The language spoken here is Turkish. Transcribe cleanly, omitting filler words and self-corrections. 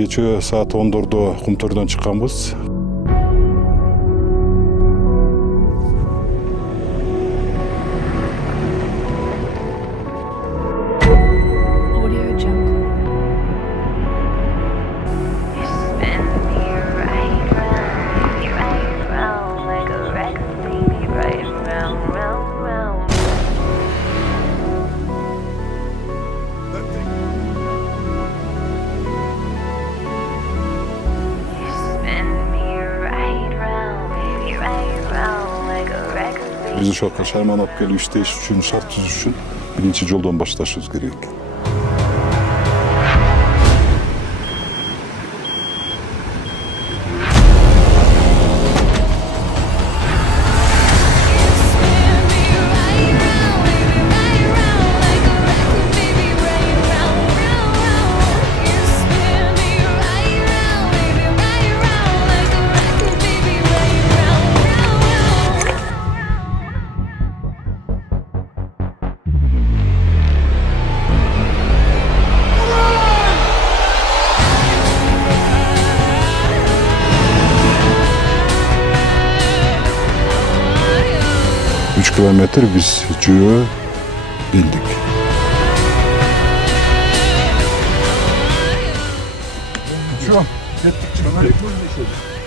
Geçe saat 14'de Kumtor'dan çıkanбыз. Audio Jungle. Bizi şu Şarman alıp geliyor işte iş için, şart tüzüş için birinci yoldan başlaşırız gerek. Üç kilometre biz Cü'ye bildik. Şu an gittik.